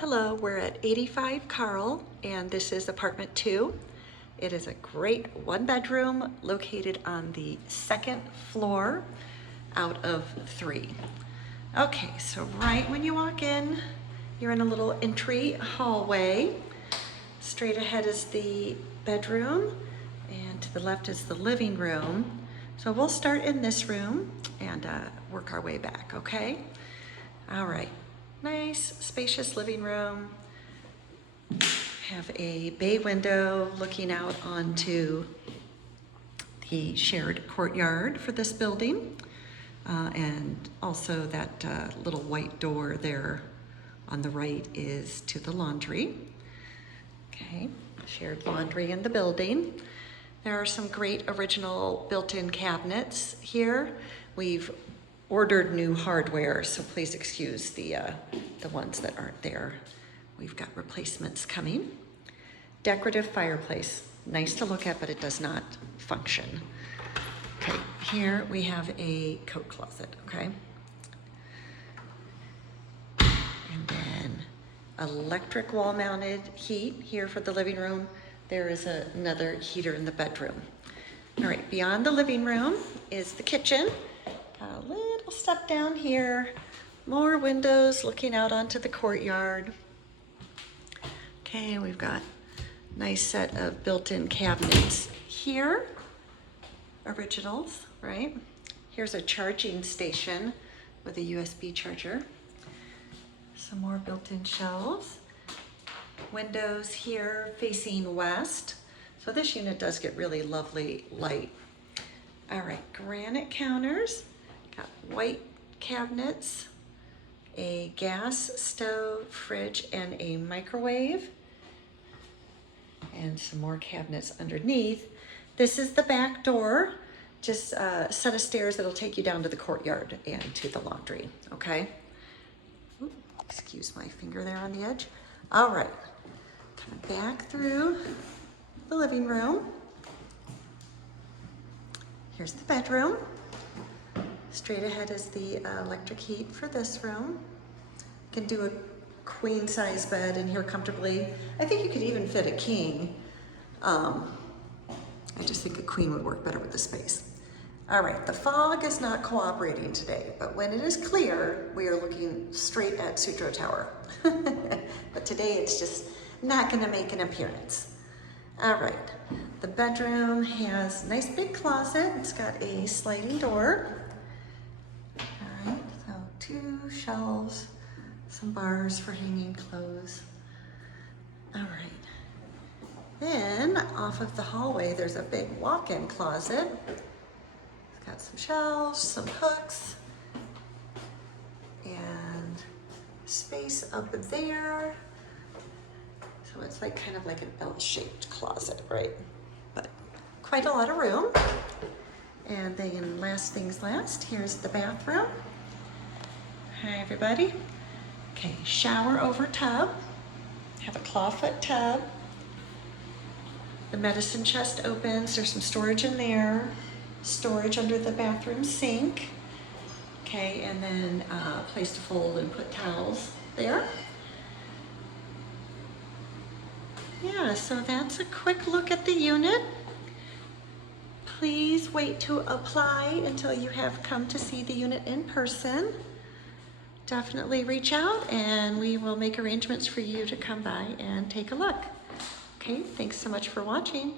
Hello, we're at 85 Carl, and this is apartment 2. It is a great one-bedroom located on the second floor out of 3. Okay, so right when you walk in, you're in a little entry hallway. Straight ahead is the bedroom, and to the left is the living room. So we'll start in this room and work our way back, okay? All right. Nice, spacious living room. Have a bay window looking out onto the shared courtyard for this building. And also that little white door there on the right is to the laundry. Okay, shared laundry in the building. There are some great original built-in cabinets here. We've ordered new hardware, so please excuse the ones that aren't there. We've got replacements coming. Decorative fireplace, nice to look at, but it does not function. Okay, here we have a coat closet, okay? And then electric wall-mounted heat here for the living room. There is another heater in the bedroom. All right, beyond the living room is the kitchen. A little step down here, more windows looking out onto the courtyard. Okay, we've got a nice set of built-in cabinets here. Originals, right? Here's a charging station with a USB charger. Some more built-in shelves. Windows here facing west. So this unit does get really lovely light. All right, granite counters. Got white cabinets, a gas stove, fridge, and a microwave, and some more cabinets underneath. This is the back door, just a set of stairs that'll take you down to the courtyard and to the laundry, okay? Ooh, excuse my finger there on the edge. All right, coming back through the living room. Here's the bedroom. Straight ahead is the electric heat for this room. You can do a queen size bed in here comfortably. I think you could even fit a king. I just think a queen would work better with the space. All right, the fog is not cooperating today, but when it is clear, we are looking straight at Sutro Tower. But today it's just not gonna make an appearance. All right, the bedroom has a nice big closet. It's got a sliding door. 2 shelves, some bars for hanging clothes. All right. Then off of the hallway, there's a big walk-in closet. It's got some shelves, some hooks, and space up there. So it's like kind of like an L-shaped closet, right? But quite a lot of room. And then last things last, here's the bathroom. Hi everybody. Okay, shower over tub. Have a clawfoot tub. The medicine chest opens. There's some storage in there. Storage under the bathroom sink. Okay, and then a place to fold and put towels there. Yeah, so that's a quick look at the unit. Please wait to apply until you have come to see the unit in person. Definitely reach out and we will make arrangements for you to come by and take a look. Okay, thanks so much for watching.